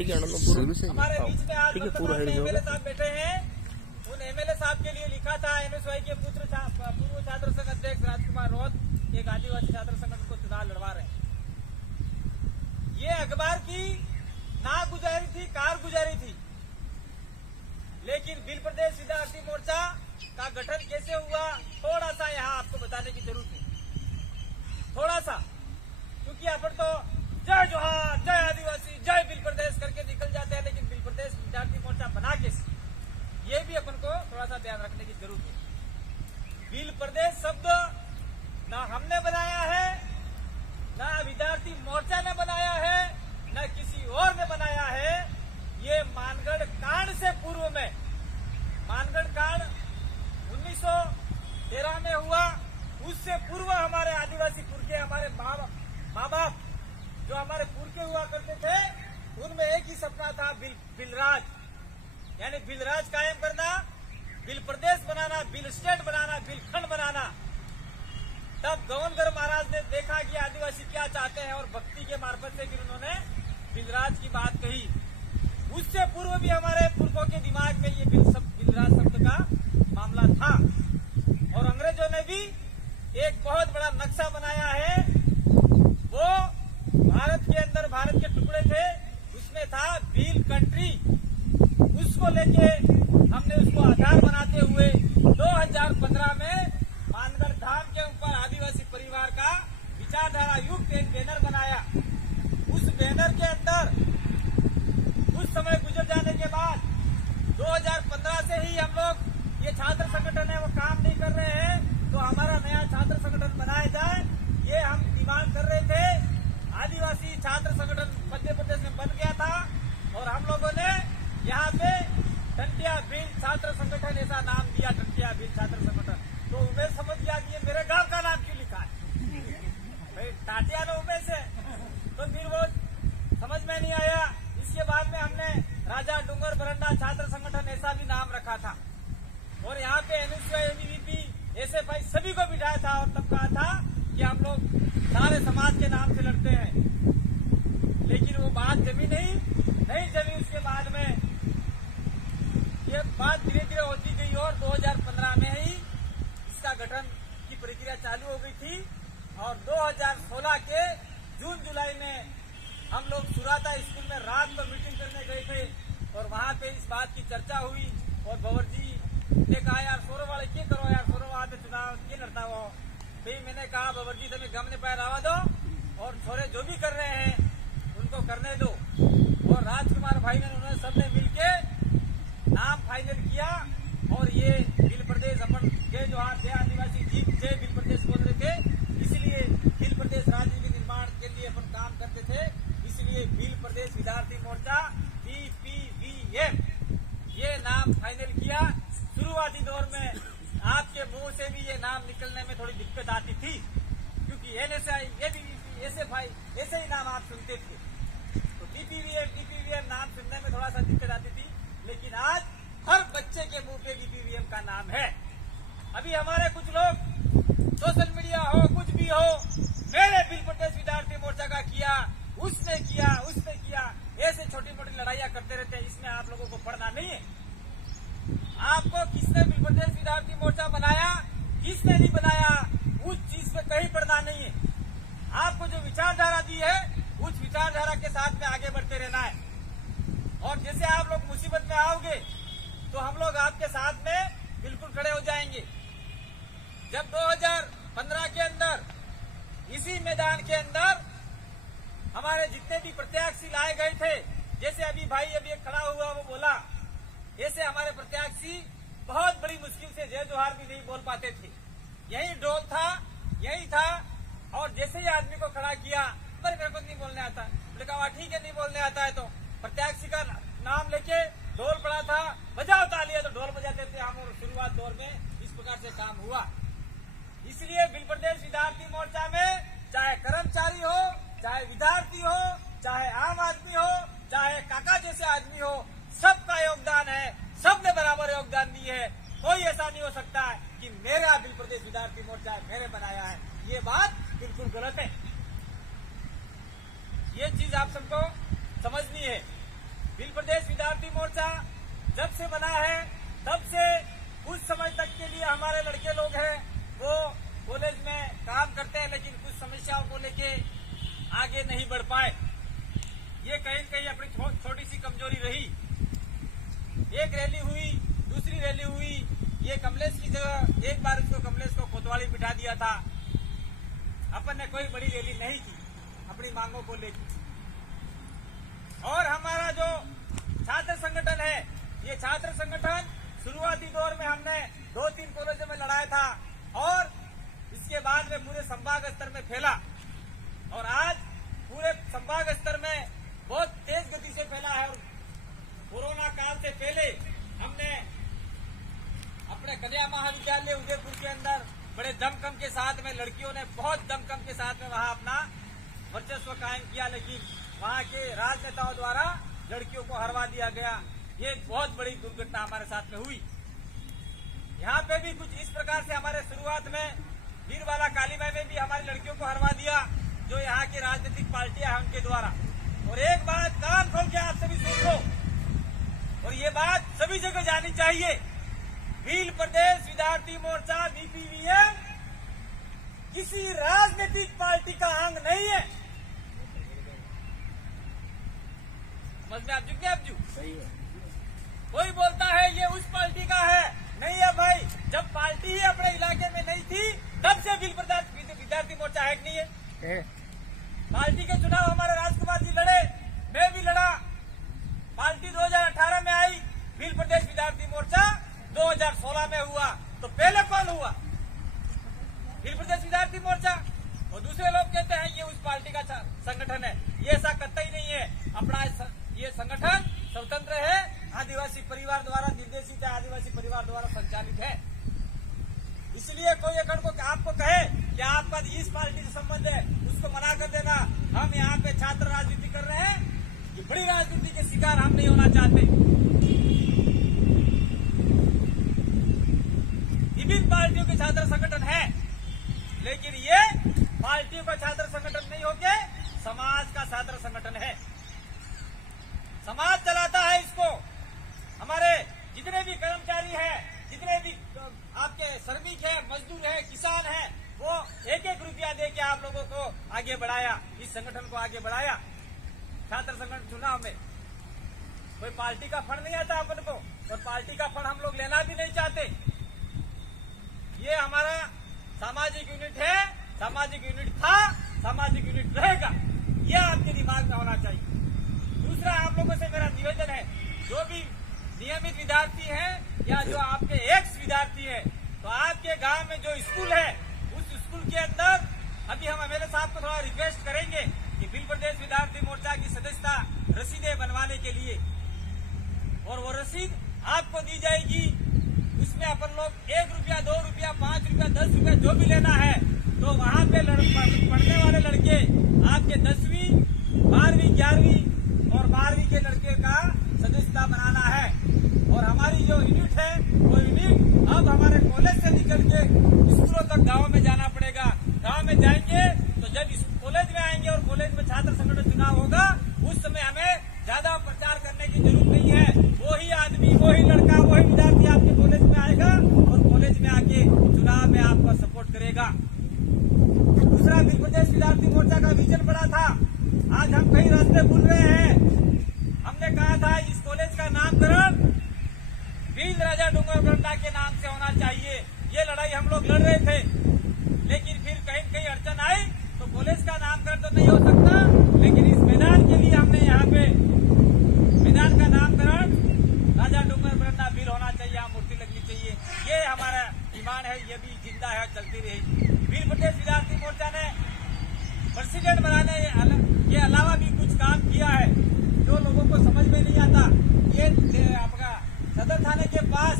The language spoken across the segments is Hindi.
ठीक है शुरू से हमारे बीच में आज एमएलए साहब बैठे हैं। उन एमएलए साहब के लिए लिखा था एमएसवाई के पूर्व छात्र संघ अध्यक्ष राजकुमार रोहत एक आदिवासी छात्र संगठन को चुनाव लड़वा रहे हैं। ये अखबार की ना गुजारी थी, कारगुजारी थी, लेकिन बिल प्रदेश विद्यार्थी मोर्चा का गठन कैसे हुआ थोड़ा सा यहाँ आपको बताने की जरूरत है, थोड़ा सा, क्योंकि अपन तो जय जोहार, जय आदिवासी, जय बिल प्रदेश करके निकल जाते हैं, लेकिन बिल प्रदेश विद्यार्थी मोर्चा बना कैसे, ये भी अपन को थोड़ा सा ध्यान रखने की जरूरत है। बिल प्रदेश शब्द ना हमने बनाया है, ना विद्यार्थी मोर्चा ने बनाया है, न किसी और ने बनाया है। ये मानगढ़ कांड से पूर्व में, मानगढ़ कांड 1913 में हुआ, उससे पूर्व हमारे आदिवासी पुरखे, हमारे माँ बाप जो हमारे पुरखे हुआ करते थे, उनमें एक ही सपना था, बिलराज, यानी बिलराज कायम करना, बिल प्रदेश बनाना, बिल स्टेट बनाना, बिल खंड बनाना। तब गवर्नर महाराज ने देखा कि आदिवासी क्या चाहते हैं और भक्ति के मार्फत से फिर उन्होंने बिलराज की बात कही। उससे पूर्व भी हमारे पुरखों के दिमाग में ये बिलराज शब्द का मामला था और अंग्रेजों ने भी एक बहुत बड़ा नक्शा बनाया है। वो भारत के अंदर, भारत के टुकड़े थे, उसमें था बिल कंट्री, उसको लेके हमने उसको आधार बनाते हुए 2015 में मानगढ़ धाम के ऊपर आदिवासी परिवार का विचारधारा युक्त एक बैनर बनाया। उस बैनर के अंदर कुछ समय गुजर जाने के बाद 2015 से ही हम लोग ये छात्र संगठन है वो काम नहीं कर रहे हैं, तो हमारा नया छात्र संगठन बनाया जाए, ये हम डिमांड कर रहे थे। आदिवासी छात्र संगठन मध्य प्रदेश में बन गया था और हम लोगों ने यहाँ पे टंटिया भील छात्र संगठन ऐसा नाम दिया, टंटिया भील छात्र संगठन। तो उमेश समझ गया कि ये मेरे गांव का नाम क्यों लिखा है, भाई टाटिया ना उमेश है, तो फिर वो समझ में नहीं आया। इसके बाद में हमने राजा डूंगर बरंडा छात्र संगठन ऐसा भी नाम रखा था और यहाँ पे एनएसयूआई, एबीवीपी, एसएफआई सभी को बिठाया था और तब कहा था कि हम लोग सारे समाज के नाम से लड़ते हैं, लेकिन वो बात जमी नहीं जमी। उसके बाद में ये बात धीरे धीरे होती गई और 2015 में ही इसका गठन की प्रक्रिया चालू हो गई थी और 2016 के जून जुलाई में हम लोग सुराता स्कूल में रात को मीटिंग करने गए थे और वहाँ पे इस बात की चर्चा हुई और भंवर जी ने कहा यार सोरो वाले क्या करो यार, सोरो वाले चुनाव क्या लड़ता हो। फिर मैंने कहा भंवर जी तुम्हें गम ने पैर आवा दो और छोरे जो भी कर रहे हैं उनको करने दो। और राजकुमार भाई ने, उन्होंने सबने मिलके नाम फाइनल किया और ये बिल प्रदेश अपन जय जोहार, जय आदिवासी, जी जय बिल प्रदेश बोल रहे थे, इसलिए बिल प्रदेश राज्य के निर्माण के लिए अपन काम करते थे, इसलिए बिल प्रदेश विद्यार्थी मोर्चा BPVM ये नाम फाइनल किया। शुरुआती दौर में आपके मुंह से भी ये नाम निकलने में थोड़ी दिक्कत आती थी, क्योंकि एनएसआई, एबीवीपी, एसएफआई ऐसे ही नाम आप सुनते थे, तो BPVM नाम सुनने में थोड़ा सा दिक्कत आती थी, लेकिन आज हर बच्चे के मुंह पे BPVM का नाम है। अभी हमारे कुछ लोग सोशल मीडिया हो, कुछ भी हो, मेरे बिल प्रदेश विद्यार्थी मोर्चा का किया, उसने किया, ऐसे छोटी मोटी लड़ाइयां करते रहते हैं। इसमें आप लोगों को पढ़ना नहीं है। आपको किसने बिल प्रदेश विद्यार्थी मोर्चा बनाया, किसने नहीं बनाया, उस चीज पे कहीं पढ़ना नहीं है। आपको जो विचारधारा दी है उस विचारधारा के साथ में आगे बढ़ते रहना है और जैसे आप लोग मुसीबत में आओगे तो हम लोग आपके साथ में बिल्कुल खड़े हो जाएंगे। जब 2015 के अंदर इसी मैदान के अंदर हमारे जितने भी प्रत्याशी लाए गए थे, जैसे अभी एक खड़ा हुआ वो बोला, ऐसे हमारे प्रत्याशी बहुत बड़ी मुश्किल से जय जोहार भी नहीं बोल पाते थे। यही ढोल था, यही था, और जैसे ही आदमी को खड़ा किया, मेरे को नहीं बोलने आता, मैंने कहा ठीक है नहीं बोलने आता है, तो प्रत्याशी का नाम लेके ढोल पड़ा था, बजाओ तालियां, तो ढोल बजाते थे हम। और शुरुआत दौर में इस प्रकार से काम हुआ। इसलिए बिल प्रदेश विद्यार्थी मोर्चा में चाहे कर्मचारी हो, चाहे विद्यार्थी हो, चाहे आम आदमी हो, चाहे काका जैसे आदमी हो, सबका योगदान है, सबने बराबर योगदान दिए है। कोई ऐसा नहीं हो सकता कि मेरा बिल प्रदेश विद्यार्थी मोर्चा है, मैंने बनाया है, ये बात बिल्कुल गलत है। ये चीज आप सबको समझनी है। भील प्रदेश विद्यार्थी मोर्चा जब से बना है तब से कुछ समय तक के लिए हमारे लड़के लोग हैं वो कॉलेज में काम करते हैं, लेकिन कुछ समस्याओं को लेके आगे नहीं बढ़ पाए। ये कहीं न कहीं अपनी छोटी सी कमजोरी रही। एक रैली हुई, दूसरी रैली हुई, ये कमलेश की जगह एक बार उसको कमलेश को कोतवाली बिठा दिया था। अपन ने कोई बड़ी रैली नहीं की अपनी मांगों को लेकर। और हमारा जो छात्र संगठन है, ये छात्र संगठन शुरुआती दौर में हमने 2-3 कॉलेजों में लड़ाया था और इसके बाद में पूरे संभाग स्तर में फैला और आज पूरे संभाग स्तर में बहुत तेज गति से फैला है। और कोरोना काल से पहले हमने अपने कन्या महाविद्यालय उदयपुर के अंदर बड़े दमखम के साथ में लड़कियों ने बहुत दमखम के साथ में वहां अपना वर्चस्व कायम किया, लेकिन वहां के राजनेताओं द्वारा लड़कियों को हरवा दिया गया। ये बहुत बड़ी दुर्घटना हमारे साथ में हुई। यहाँ पे भी कुछ इस प्रकार से हमारे शुरुआत में वीरवाला कालीबाई में भी हमारी लड़कियों को हरवा दिया, जो यहाँ की राजनीतिक पार्टियां हैं उनके द्वारा। और एक बात कान खोल के आप सभी सुन लो और ये बात सभी जगह जानी चाहिए, भील प्रदेश विद्यार्थी मोर्चा बीपीवीएम किसी राजनीतिक पार्टी का अंग नहीं है। समझ में आप जू सही है। कोई बोलता है ये उस पार्टी का है, नहीं है भाई। जब पार्टी ही अपने इलाके में नहीं थी तब से भील प्रदेश विद्यार्थी मोर्चा है कि नहीं है? पार्टी के चुनाव हमारे राजकुमार जी लड़े, मैं भी लड़ा। पार्टी 2018 में आई, भील प्रदेश विद्यार्थी मोर्चा 2016 में हुआ। तो पहले कौन हुआ? भील प्रदेश विद्यार्थी मोर्चा। और दूसरे लोग कहते हैं ये उस पार्टी का संगठन है। ये ऐसा कतई नहीं है। अपना ये संगठन स्वतंत्र है, आदिवासी परिवार द्वारा निर्देशित है, आदिवासी परिवार द्वारा संचालित है। इसलिए कोई अगर को आपको कहे कि आपका इस पार्टी से संबंध है, उसको मना कर देना। हम यहाँ पे छात्र राजनीति कर रहे हैं, ये बड़ी राजनीति के शिकार हम नहीं होना चाहते। विभिन्न पार्टियों के छात्र संगठन है, लेकिन ये पार्टियों का छात्र संगठन नहीं होके समाज का छात्र संगठन है। समाज चलाता है इसको। हमारे जितने भी कर्मचारी हैं, जितने भी आपके श्रमिक हैं, मजदूर हैं, किसान हैं, वो 1-1 रुपया दे के आप लोगों को आगे बढ़ाया, इस संगठन को आगे बढ़ाया। छात्र संगठन चुनाव में कोई पार्टी का फंड नहीं आता अपन को, और पार्टी का फंड हम लोग लेना भी नहीं चाहते। ये हमारा सामाजिक यूनिट है, सामाजिक यूनिट था, सामाजिक यूनिट रहेगा। ये आपके दिमाग में होना चाहिए। दूसरा, आप लोगों से मेरा निवेदन है, जो भी नियमित विद्यार्थी हैं या जो आपके एक्स विद्यार्थी हैं, तो आपके गांव में जो स्कूल है, उस स्कूल के अंदर अभी हम एमएलए साहब को थोड़ा रिक्वेस्ट करेंगे कि भील प्रदेश विद्यार्थी मोर्चा की सदस्यता रसीदें बनवाने के लिए, और वो रसीद आपको दी जाएगी। उसमें अपन लोग 1 रुपया, 2 रुपया, 5 रुपया, 10 रुपया जो भी लेना है, तो वहाँ पे पढ़ने वाले लड़के आपके 10वीं, 12वीं, 11वीं और 12वीं के लड़के का सदस्यता बनाना है। और हमारी जो यूनिट है, वो यूनिट अब हमारे कॉलेज से निकल के स्कूलों तक गाँव में जाना पड़ेगा। गाँव में जाएंगे तो जब इस कॉलेज में आएंगे और कॉलेज में छात्र संगठन चुनाव होगा, उस समय हमें ज्यादा प्रचार करने की जरूरत नहीं है। वही आदमी, वही लड़का, वही विद्यार्थी आपके कॉलेज में आएगा और कॉलेज में आके चुनाव में आपका सपोर्ट करेगा। दूसरा, भील प्रदेश विद्यार्थी मोर्चा का विजन बड़ा था। आज हम कई रास्ते भूल रहे हैं। हमने कहा था इस कॉलेज का नामकरण भील राजा डूंगरगढ़ के नाम से होना चाहिए। ये लड़ाई हम लोग लड़ रहे थे, लेकिन फिर कहीं न कहीं अड़चन आई, तो कॉलेज का नामकरण तो नहीं हो सकता, लेकिन इस मैदान के लिए हमने यहाँ पे मैदान का नामकरण राजा डूंगरगढ़ भील होना चाहिए, यहाँ मूर्ति लगनी चाहिए। ये हमारा ईमान है, ये भी जिंदा है, चलती रहेगी। भील प्रदेश विद्यार्थी मोर्चा ने प्रेसिडेंट बनाने के अलावा भी कुछ काम किया है जो लोगों को समझ में नहीं आता। ये आपका सदर थाने के पास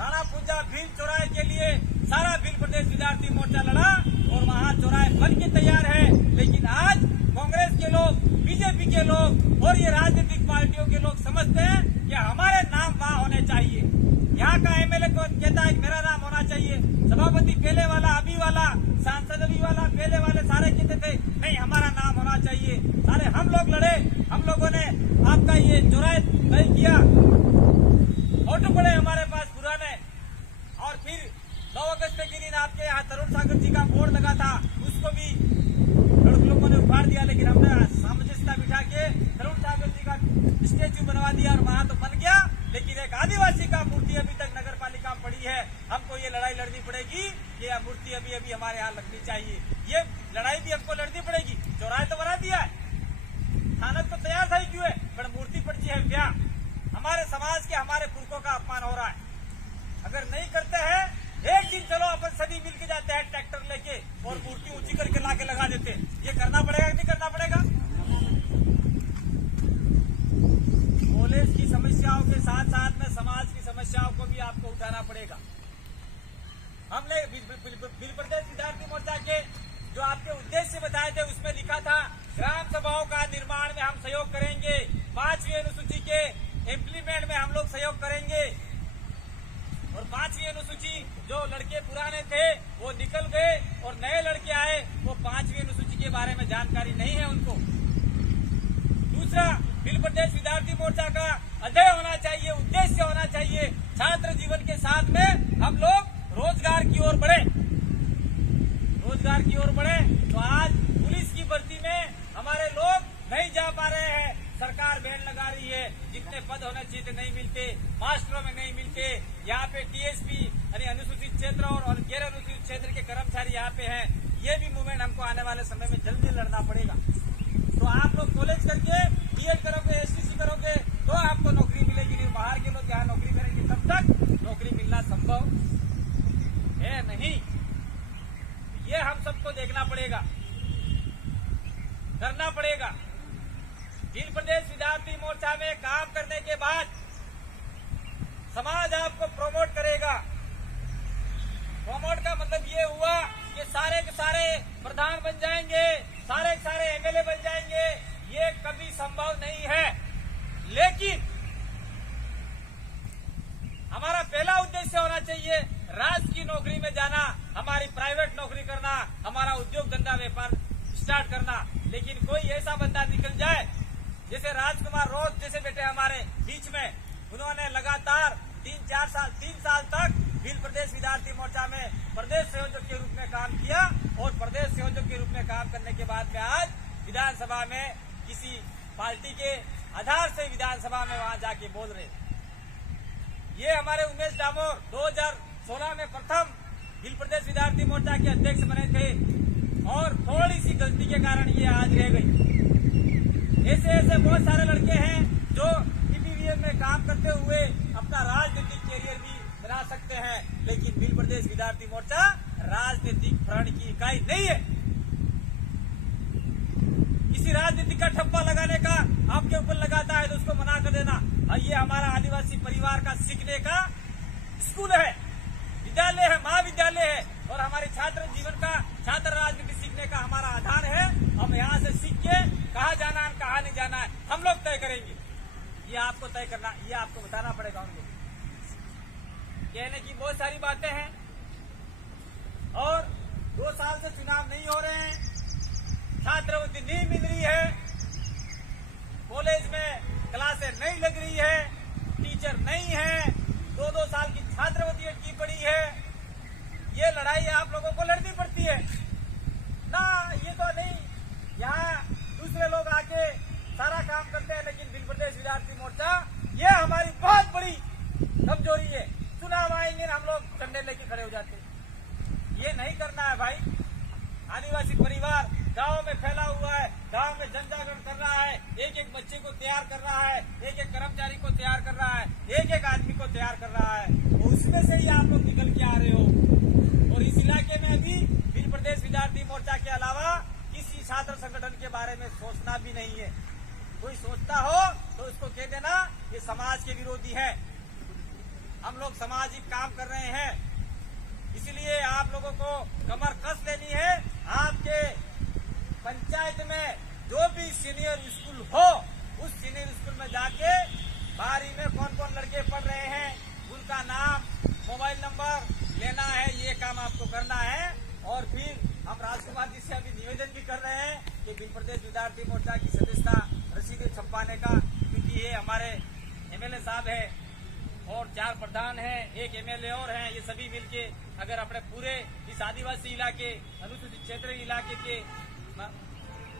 राणा पुंजा भील चौराहे के लिए सारा भील प्रदेश विद्यार्थी मोर्चा लड़ा और वहाँ चौराहे बन के तैयार है। लेकिन आज कांग्रेस के लोग, बीजेपी के लोग और ये राजनीतिक पार्टियों के लोग समझते हैं कि हमारे नाम वहाँ होने चाहिए। यहाँ का एमएलए को कहता है कि मेरा नाम होना चाहिए, सभापति पहले वाला, अभी वाला, सांसद अभी वाला, पहले वाले सारे कहते थे नहीं हमारा नाम होना चाहिए। सारे हम लोग लड़े, हम लोगों ने आपका ये चौराहे तय किया, फोटो पड़े हमारे पास पुराने, और फिर 9 अगस्त के दिन आपके यहाँ तरुण सागर जी का बोर्ड लगा था, उसको भी लोगों ने उखाड़ दिया, लेकिन हमने सामंजस्यता बिठा के तरुण सागर जी का स्टेच्यू बनवा दिया और वहां तो बन गया, लेकिन एक आदिवासी का मूर्ति अभी तक नगर पालिका में पड़ी है। हमको ये लड़ाई लड़नी पड़ेगी, ये मूर्ति अभी हमारे यहाँ लगनी चाहिए, ये लड़ाई भी हमको लड़नी पड़ेगी। चौराहे तो बना दिया है, थाना तो तैयार था ही क्यों है, पर मूर्ति पड़ी है ब्याह। हमारे समाज के हमारे पुरखों का अपमान हो रहा है। अगर नहीं करते हैं, एक दिन चलो अपन सभी मिलके जाते हैं ट्रैक्टर लेके और मूर्ति ऊंची करके लाके लगा देते हैं। ये करना पड़ेगा कि नहीं करना पड़ेगा? कॉलेज की समस्याओं के साथ साथ में समाज की समस्याओं को भी आपको उठाना पड़ेगा। हमने बिल प्रदेश विद्यार्थी मोर्चा के जो आपके उद्देश्य बताए थे, उसमें लिखा था ग्राम सभाओं का निर्माण में हम सहयोग करेंगे, 5वीं अनुसूची के इम्प्लीमेंट में हम लोग सहयोग करेंगे, और 5वीं अनुसूची जो लड़के पुराने थे वो निकल गए और नए लड़के आए, वो 5वीं अनुसूची के बारे में जानकारी नहीं है उनको। दूसरा, बिल प्रदेश विद्यार्थी मोर्चा का अध्यय होना चाहिए, उद्देश्य होना चाहिए, छात्र जीवन के साथ में हम लोग रोजगार की ओर बढ़े, रोजगार की ओर बढ़े। तो आज पुलिस की भर्ती में हमारे लोग नहीं जा पा रहे हैं, सरकार बैन लगा रही है, जितने पद होने चाहिए नहीं मिलते, मास्टरों में नहीं मिलते, यहाँ पे टीएसपी यानी अनुसूचित क्षेत्र और गैर अनुसूचित क्षेत्र के कर्मचारी यहाँ पे हैं। ये भी मूवमेंट हमको आने वाले समय में जल्दी लड़ना पड़ेगा। तो आप लोग कॉलेज करके बीएड करोगे, एसटीसी करोगे तो आपको नौकरी मिलेगी, नहीं बाहर के लोग यहाँ नौकरी करेंगे तब तक नौकरी मिलना संभव है नहीं। ये हम सबको देखना पड़ेगा, करना पड़ेगा। बिल प्रदेश विद्यार्थी मोर्चा में काम करने के बाद समाज आपको प्रमोट करेगा। प्रमोट का मतलब ये हुआ कि सारे के सारे प्रधान बन जाएंगे, सारे के सारे एमएलए बन जाएंगे, ये कभी संभव नहीं है। लेकिन हमारा पहला उद्देश्य होना चाहिए राज की नौकरी में जाना, हमारी प्राइवेट नौकरी करना, हमारा उद्योग धंधा व्यापार स्टार्ट करना। लेकिन कोई ऐसा बंदा निकल जाए जैसे राजकुमार रोज जैसे बेटे हमारे बीच में, उन्होंने लगातार 3 साल तक बिल प्रदेश विद्यार्थी मोर्चा में प्रदेश संयोजक के रूप में काम किया, और प्रदेश संयोजक के रूप में काम करने के बाद में आज विधानसभा में किसी पार्टी के आधार से विधानसभा में वहां जाके बोल रहे। ये हमारे उमेश डामोर 2016 में प्रथम बिल प्रदेश विद्यार्थी मोर्चा के अध्यक्ष बने थे, और थोड़ी सी गलती के कारण ये आज रह गई। ऐसे बहुत सारे लड़के हैं जो ईपीवीएम में काम करते हुए अपना राजनीतिक कैरियर भी बना सकते हैं, लेकिन बिल प्रदेश विद्यार्थी मोर्चा राजनीतिक फ्रंट की इकाई नहीं है। किसी राजनीति का ठप्पा लगाने का आपके ऊपर लगाता है तो उसको मना कर देना। और ये हमारा आदिवासी परिवार का सीखने का स्कूल है, विद्यालय है, महाविद्यालय है, और हमारे छात्र जीवन का छात्र राजनीति सीखने का हमारा आधार है। हम यहाँ से सीख के कहाँ जाना है, कहाँ नहीं जाना है, हम लोग तय करेंगे। ये आपको तय करना, ये आपको बताना पड़ेगा। उनको कहने की बहुत सारी बातें हैं, और 2 साल से चुनाव नहीं हो रहे हैं, छात्रवृत्ति नहीं मिल रही है, कॉलेज में क्लासें नहीं लग रही है, टीचर नहीं है, 2-2 साल की छात्रवृत्ति अटकी पड़ी है। ये लड़ाई आप लोगों को लड़नी पड़ती है ना, ये तो नहीं यहाँ दूसरे लोग आके सारा काम करते हैं, लेकिन बिल प्रदेश विद्यार्थी मोर्चा ये हमारी बहुत बड़ी कमजोरी है। चुनाव आएंगे हम लोग झंडे लेके खड़े हो जाते हैं। ये नहीं करना है भाई। आदिवासी परिवार गांव में फैला हुआ है, गांव में जन जागरण कर रहा है, एक बच्चे को तैयार कर रहा है, एक कर्मचारी को तैयार कर रहा है, एक आदमी को तैयार कर रहा है, उसमें से ही आप लोग निकल के आ रहे हो। और इस इलाके में अभी बिल प्रदेश विद्यार्थी मोर्चा के अलावा किसी छात्र संगठन के बारे में सोचना भी नहीं है। कोई सोचता हो तो उसको कह देना ये समाज के विरोधी है। हम लोग सामाजिक काम कर रहे हैं, इसलिए आप लोगों को कमर कस लेनी है। आपके पंचायत में जो भी सीनियर स्कूल हो, उस सीनियर स्कूल में जाके बारी में कौन कौन लड़के पढ़ रहे हैं, उनका नाम, मोबाइल नंबर लेना है। ये काम आपको करना है। और फिर हम राजकुमार जी से अभी निवेदन भी कर रहे हैं कि बिल प्रदेश विद्यार्थी मोर्चा की सदस्यता रसीद छपवाने का, क्योंकि ये हमारे एमएलए साहब है और 4 प्रधान हैं, 1 एमएलए और हैं, ये सभी मिलके अगर अपने पूरे इस आदिवासी इलाके अनुसूचित क्षेत्र इलाके के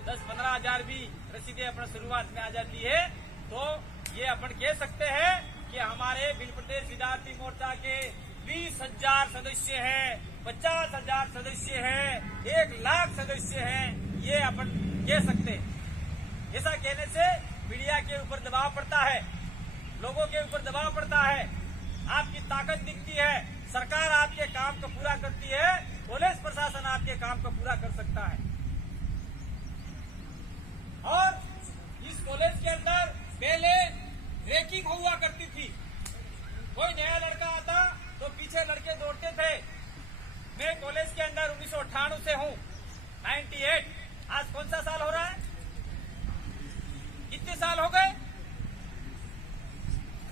10-15 हजार भी रसीदें अपने शुरुआत में आ जाती है तो ये अपन कह सकते हैं कि हमारे बिल प्रदेश विद्यार्थी मोर्चा के 20,000 सदस्य हैं, 50,000 सदस्य हैं, 1 लाख सदस्य हैं, ये अपन कह सकते हैं। ऐसा कहने से मीडिया के ऊपर दबाव पड़ता है, लोगों के ऊपर दबाव पड़ता है, आपकी ताकत दिखती है, सरकार आपके काम को पूरा करती है, पुलिस प्रशासन आपके काम को पूरा कर सकता है। और इस कॉलेज के अंदर पहले रैंकिंग हुआ करती थी, कोई नया लड़का आता तो पीछे लड़के दौड़ते थे। मैं कॉलेज के अंदर 1998 से हूँ, 98। आज कौन सा साल हो रहा है? कितने साल हो गए?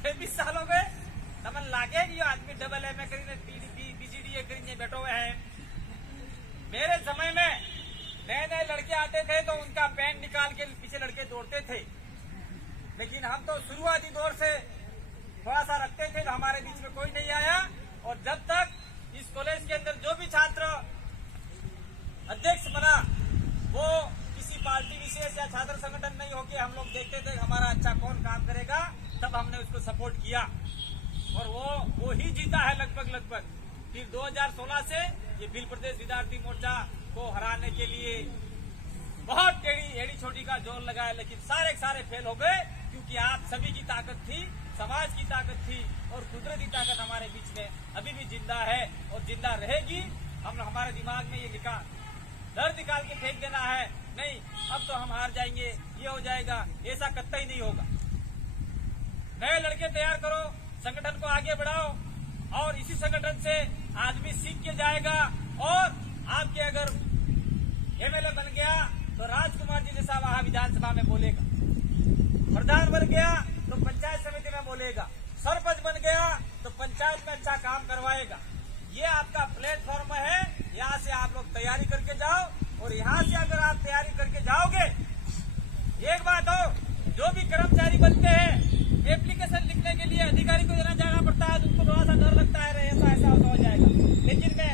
20 साल हो गए। तमन लागे कि आदमी डबल एमए करीने बीजीडीए करीने बैठे हुए हैं। मेरे समय में नए नए लड़के आते थे तो उनका पैंट निकाल के पीछे लड़के दौड़ते थे, लेकिन हम तो शुरुआती दौर से थोड़ा सा रखते थे तो हमारे बीच में कोई नहीं आया। और जब तक इस कॉलेज के अंदर जो भी छात्र अध्यक्ष बना वो किसी पार्टी विशेष या छात्र संगठन नहीं होके हम लोग देखते थे हमारा अच्छा कौन काम करेगा, तब हमने उसको सपोर्ट किया और वो ही जीता है लगभग। फिर 2016 से ये बिल प्रदेश विद्यार्थी मोर्चा को हराने के लिए बहुत टेढ़ी छोटी का जोर लगाया, लेकिन सारे फेल हो गए, क्योंकि आप सभी की ताकत थी, समाज की ताकत थी और कुदरती ताकत हमारे बीच में अभी भी जिंदा है और जिंदा रहेगी। हम हमारे दिमाग में ये लिखा डर निकाल के फेंक देना है, नहीं अब तो हम हार जाएंगे, ये हो जाएगा, ऐसा कतई नहीं होगा। नए लड़के तैयार करो, संगठन को आगे बढ़ाओ और इसी संगठन से आदमी सीख के जाएगा। और आपके अगर एमएलए बन गया तो राजकुमार जी जैसा वहां विधानसभा में बोलेगा, प्रधान बन गया तो पंचायत समिति में बोलेगा, सरपंच बन गया तो पंचायत में अच्छा काम करवाएगा। ये आपका प्लेटफॉर्म है, यहाँ से आप लोग तैयारी करके जाओ। और यहाँ से अगर आप तैयारी करके जाओगे, एक बात हो, जो भी कर्मचारी बनते हैं एप्लीकेशन लिखने के लिए अधिकारी को जाना पड़ता है तो उनको थोड़ा सा डर लगता है ऐसा हो जाएगा। लेकिन मैं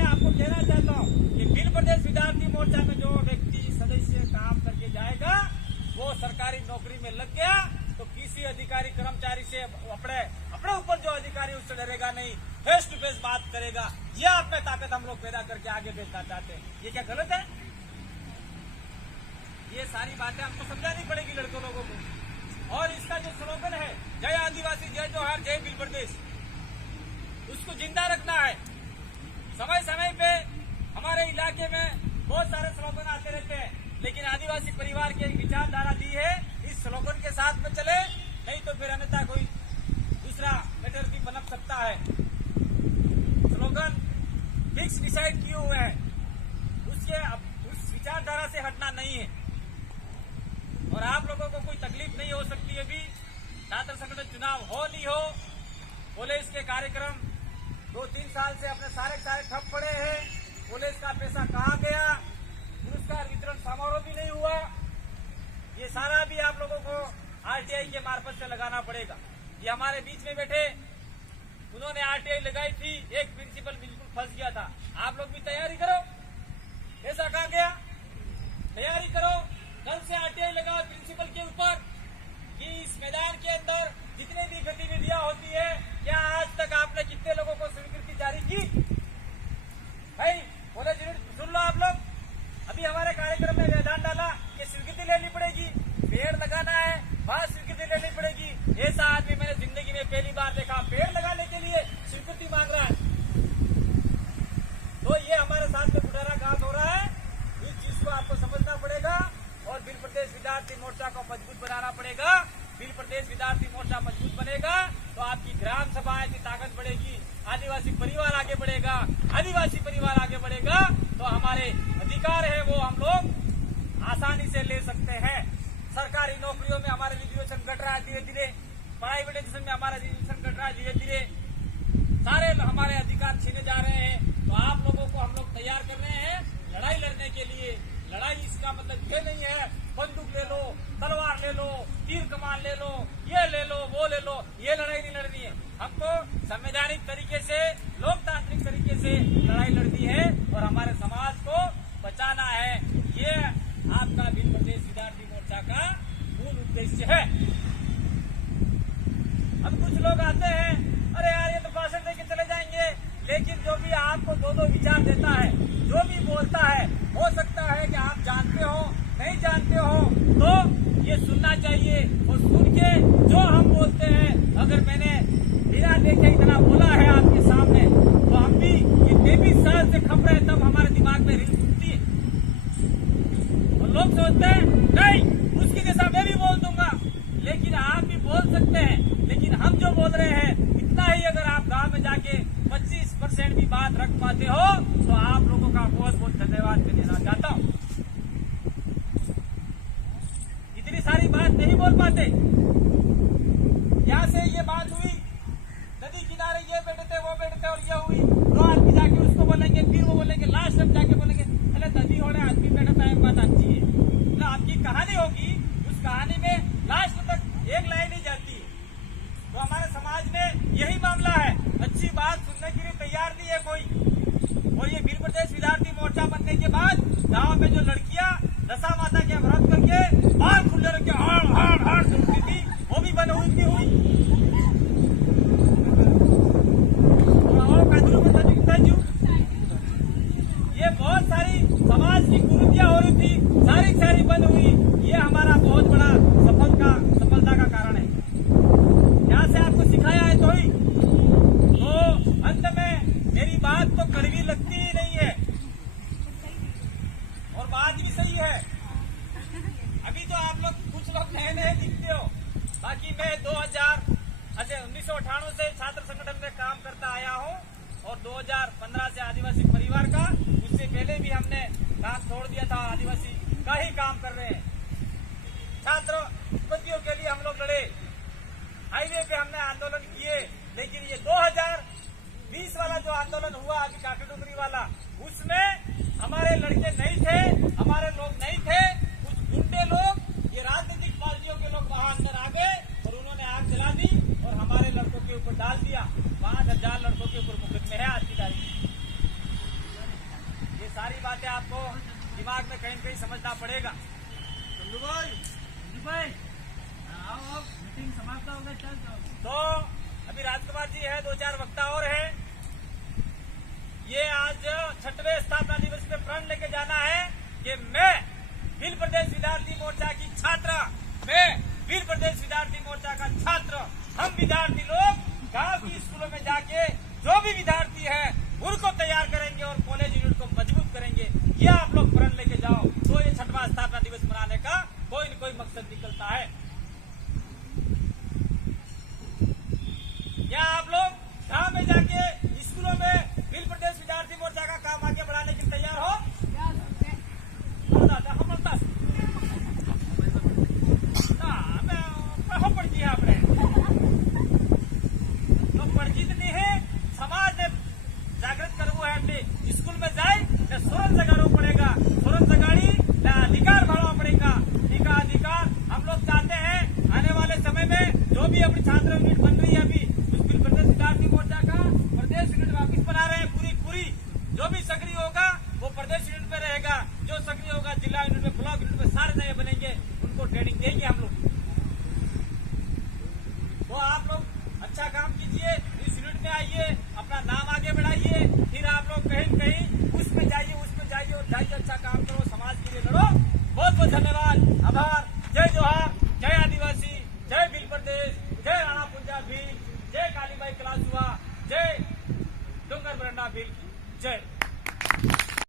आपको कहना चाहता हूँ कि बिल प्रदेश विद्यार्थी मोर्चा में जो व्यक्ति सदस्य काम करके जाएगा वो सरकारी नौकरी में लग गया तो किसी अधिकारी कर्मचारी से अपने ऊपर जो अधिकारी उससे डरेगा नहीं, फेस टू फेस बात करेगा। ये आप में ताकत हम लोग पैदा करके आगे भेजना चाहते हैं। ये क्या गलत है? ये सारी बातें हमको समझानी पड़ेगी लड़कों लोगों को। और इसका जो स्लोगन है जय आदिवासी जय जोहार जय बिल प्रदेश, उसको जिंदा रखना है। समय पे हमारे इलाके में बहुत सारे स्लोगन आते रहते हैं, लेकिन आदिवासी परिवार की एक विचारधारा दी है, इस स्लोगन के साथ में चले, नहीं तो फिर अन्यथा कोई दूसरा मैटर भी पनप सकता है। स्लोगन फिक्स डिसाइड किए हुए हैं, उस विचारधारा से हटना नहीं है। और आप लोगों को कोई तकलीफ नहीं हो सकती है। भी छात्र संगठन चुनाव हो नहीं हो, पुलिस के कार्यक्रम 2-3 साल से अपने सारे ठप पड़े हैं। पुलिस का पैसा कहाँ गया, पुरस्कार वितरण समारोह भी नहीं हुआ, ये सारा भी आप लोगों को आरटीआई के मार्फत से लगाना पड़ेगा। ये हमारे बीच में बैठे, उन्होंने आरटीआई लगाई थी, एक प्रिंसिपल बिल्कुल फंस गया था। आप लोग भी तैयारी करो, पैसा कहाँ गया, तैयारी करो, कल से आरटीआई लगाओ प्रिंसिपल के ऊपर कि इस मैदान के अंदर जितने भी गतिविधियां होती है, क्या आज तक आपने कितने लोगों को स्वीकृति जारी की? भाई कॉलेज सुन लो आप लोग, अभी हमारे कार्यक्रम में मैदान डाला कि स्वीकृति लेनी पड़ेगी, पेड़ लगाना है वहां स्वीकृति लेनी पड़ेगी। ऐसा आदमी मैंने जिंदगी में पहली बार देखा, पेड़ लगाने के लिए स्वीकृति मांग रहा है। तो ये हमारे साथ में बुढ़ारा घात हो रहा है, इस चीज को आपको समझना पड़ेगा और बिल प्रदेश विद्यार्थी मोर्चा को मजबूत बनाना पड़ेगा। बिल प्रदेश विद्यार्थी मोर्चा मजबूत बनेगा तो आपकी ग्राम सभाएं की ताकत बढ़ेगी, आदिवासी परिवार आगे बढ़ेगा, आदिवासी परिवार आगे बढ़ेगा तो हमारे अधिकार है वो हम लोग आसानी से ले सकते हैं। सरकारी नौकरियों में हमारे रिजर्वेशन घट रहा है धीरे धीरे, प्राइवेटाइजेशन में हमारा रिजर्वेशन घट रहा है धीरे धीरे, सारे हमारे अधिकार छीने जा रहे हैं। तो आप लोगों को हम लोग तैयार कर रहे हैं लड़ाई लड़ने के लिए। लड़ाई इसका मतलब ये नहीं है बंदूक ले लो, तलवार ले लो, तीर कमान ले लो, ये ले लो, वो ले लो, ये लड़ाई नहीं लड़नी है। हमको संवैधानिक तरीके से, लोकतांत्रिक तरीके से लड़ाई लड़नी है और हमारे समाज को बचाना है। ये आपका भील प्रदेश विद्यार्थी मोर्चा का मूल उद्देश्य है। अब कुछ लोग आते हैं, अरे यार ये तो भाषण देके चले जाएंगे, लेकिन जो भी आपको दो विचार देता है, जो भी बोलता है, हो सकता है कि आप जानते हो, नहीं जानते हो, तो ये सुनना चाहिए और सुन के जो हम बोलते हैं, अगर मैंने बिना देखे इतना बोला है आपके सामने, तो हम भी ये 23 साल से खबर है तब हमारे दिमाग में रील घूमती है और लोग सोचते हैं नहीं उसकी जैसा मैं भी बोल दूंगा। लेकिन आप भी बोल सकते हैं, लेकिन हम जो बोल रहे हैं इतना ही अगर आप गांव में जाके 25% भी बात रख पाते हो तो आप लोगों का बहुत बहुत धन्यवाद मैं देना चाहता हूँ। इतनी सारी बात नहीं बोल पाते। यहाँ से ये बात हुई, नदी किनारे ये बैठे थे, वो बैठे थे और ये हुई, दो आदमी जाके उसको बोलेंगे, फिर वो बोलेंगे, लास्ट में जाके बोलेंगे अरे नदी होने आदमी बैठा था, बात अच्छी है। मतलब आपकी कहानी होगी, उस कहानी में लास्ट तक एक लाइन ही जाती है। तो हमारे समाज में यही मामला है, अच्छी बात सुनने के लिए तैयार नहीं है कोई। और ये भील प्रदेश विद्यार्थी मोर्चा बनने के बाद गांव में जो लड़कियां दशा माता के व्रत करके बाहर खुले रख के हाड़ हाड़ हाड़ सुनती थी, वो भी बंद हुई हुई। ये बहुत सारी समाज की कुरीतियां हो रही थी, सारी बंद हुई। ये हमारा बहुत बड़ा सफलता का कारण है। यहाँ से आपको सिखाया है तो ही, तो अंत में मेरी बात तो कड़वी लगती ही नहीं है और बात भी सही है। अभी तो आप लोग कुछ लोग नए नए दिखते हो, बाकी मैं 1998 से छात्र संगठन में काम करता आया हूँ और 2015 से आदिवासी परिवार का, उससे पहले भी हमने काम छोड़ दिया था, आदिवासी का ही काम कर रहे हैं। छात्र उत्पत्तियों के लिए हम लोग लड़े, हाईवे पे हमने आंदोलन किए, लेकिन ये 2020 वाला जो आंदोलन हुआ अभी काकड़ुंगरी वाला, उसमें हमारे लड़के नहीं थे, हमारे लोग नहीं थे, कुछ गुंडे लोग, ये राजनीतिक पार्टियों के लोग वहां अंदर आ गए और उन्होंने आग जला दी और हमारे लड़कों के ऊपर डाल दिया। 5,000 लड़कों के ऊपर मुकदमे है आज की तारीख। ये सारी बातें आपको दिमाग में कहीं न कहीं समझना पड़ेगा। मीटिंग समाप्त हो गई, चल जाओ। तो अभी राजकुमार जी है, 2-4 वक्ता और है। ये आज 6वें स्थापना दिवस पे प्रण लेके जाना है कि मैं भील प्रदेश विद्यार्थी मोर्चा की छात्र, मैं भील प्रदेश विद्यार्थी मोर्चा का छात्र, हम विद्यार्थी लोग गांव की स्कूलों में जाके जो भी विद्यार्थी है उनको तैयार करेंगे और कॉलेज यूनिट को मजबूत करेंगे। ये आप लोग प्रण लेके जाओ तो ये 6वां स्थापना दिवस मनाने का कोई न कोई मकसद निकलता है। या आप लोग गांव में जाके स्कूलों में भील प्रदेश विद्यार्थी मोर्चा का काम आगे बढ़ाने के तैयार हो? हम पढ़ती है आपने तो पढ़ती नहीं है, समाज ने जागृत करवो है अपने स्कूल में जाए सुरन जगाड़ो पड़ेगा, सुरन जगाड़ी अधिकार बढ़ाना पड़ेगा। अधिकार हम लोग चाहते हैं आने वाले समय में जो भी अपनी छात्र यूनिट बन रही है, अभी उस भील प्रदेश विद्यार्थी मोर्चा का प्रदेश यूनिट वापिस बना रहे हैं। पूरी जो भी सक्रिय होगा वो प्रदेश यूनिट में रहेगा, जो सक्रिय होगा जिला यूनिट में, ब्लॉक यूनिट में, सारे नए बनेंगे, उनको ट्रेनिंग देंगे हम लोग। तो आप लोग अच्छा काम कीजिए, इस यूनिट में आइए, अपना नाम आगे बढ़ाइए, फिर आप लोग कहीं उसमें जाइए और जाइए अच्छा काम करो, समाज के लिए लड़ो। बहुत बहुत धन्यवाद, आभार। जय जोहार, जय आदिवासी, जय भील प्रदेश, जय राणा पुंजा भील, जय कालीबाई क्लास हुआ, जय डूंगर बरंडा भील की जय।